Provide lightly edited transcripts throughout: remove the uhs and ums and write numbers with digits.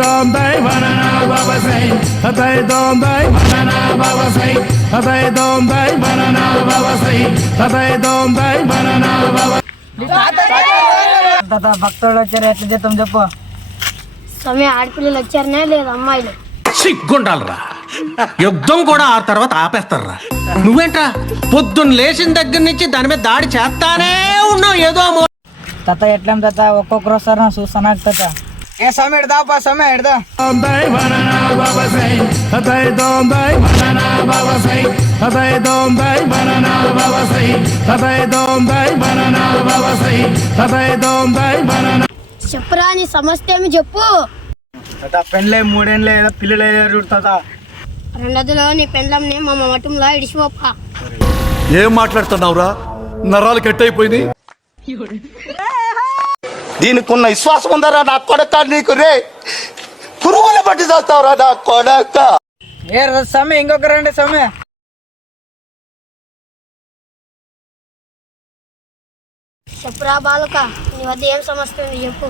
dondai banana baba say tatai dondai banana baba say tatai dondai banana baba say tatai dondai banana baba తాత భక్తులు వచ్చారు ఎట్లా చేద్దాం చెప్పు సమయ ఆడపిల్లలు వచ్చారనే లేదు అమ్మాయిలు సిగ్గుండాలరా యుద్ధం కూడా ఆ తర్వాత ఆపేస్తారా నువ్వేంట్రా పొద్దున్న లేచిన దగ్గర నుంచి దాని మీద దాడి చేస్తానే ఉన్నావు ఏదో తాత ఎట్లేం తాత ఒక్కొక్కరు వస్తారు చూస్తాను తాత ఏ సమయం ఎడదాపా సమయం ఎడదా dondai banana baba say tatai dondai banana baba say tatai dondai banana baba say tatai dondai banana baba say tatai dondai banana చెప్పురా నీ సమస్య ఏమి చెప్పు తాత పెళ్ళే మూడేళ్ళే ఏదో పిల్లలు అయ్యారు తాత రెండోదిలో నీ పెండ్లంని మా మఠంలో ఇడిచిపోపా ఏం మాట్లాడుతున్నావురా నరాలు కట్ అయిపోయింది దీనికి ఉన్న విశ్వాసం ఉందరా నా కొడక నీకు రే పురుగుల పట్టి చేస్తావురా నా కొడక ఏ సమయం ఇంకొక రండి సమయం చెప్పురా బాలుక నీ వద్ద ఏం సమస్య ఉంది చెప్పు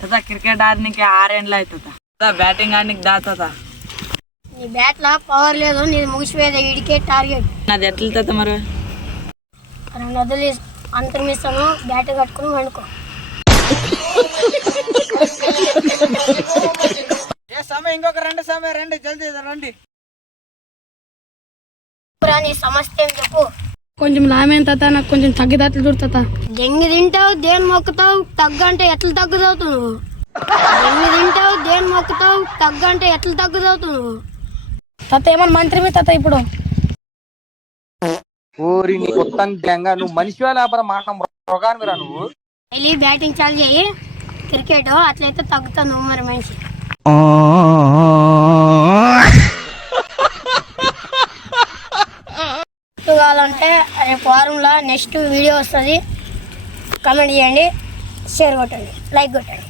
తాత క్రికెట్ ఆడడానికి 6 ఏళ్ళు అవుతుందా తాత బ్యాటింగ్ ఆడడానికి దాతా నీ బ్యాట్లో పవర్ లేదు నీది ముగిసిపోయేది ఇడికే టార్గెట్ నాది ఎట్లా తాత మరి రెండోదిలు అంతర్మిస్తాను బ్యాట్ కట్టుకుని వండుకో ఏ సమయం ఇంకొక రండి సమయం రండి జల్దీ రండి చెప్పురా నీ సమస్య ఏమి చెప్పు కొంచెం లామేం తాత నాకు కొంచెం తగ్గిదట్లు చూడతా దెంగి తింటావు దేని మొక్కుతావు తగ్గ అంటే ఎట్లా తగ్గుతావు నువ్వు దెంగి తింటావు దేని మొక్కుతావు తగ్గ అంటే ఎట్లా తగ్గుతావు నువ్వు తాత ఏమన్నా మంత్రిమే తాత ఇప్పుడు ఓరి నీ కొత్త నువ్వు మనిషి లేకపోతే మాట మృగానివిరా నువ్వు డైలీ బ్యాటింగ్ చాలు చేయి క్రికెట్ అట్లయితే తగ్గుతావు నువ్వు మరి మనిషి కావాలంటే రేపు వారంలో నెక్స్ట్ వీడియో వస్తుంది. కామెంట్ చేయండి, షేర్ కొట్టండి, లైక్ కొట్టండి.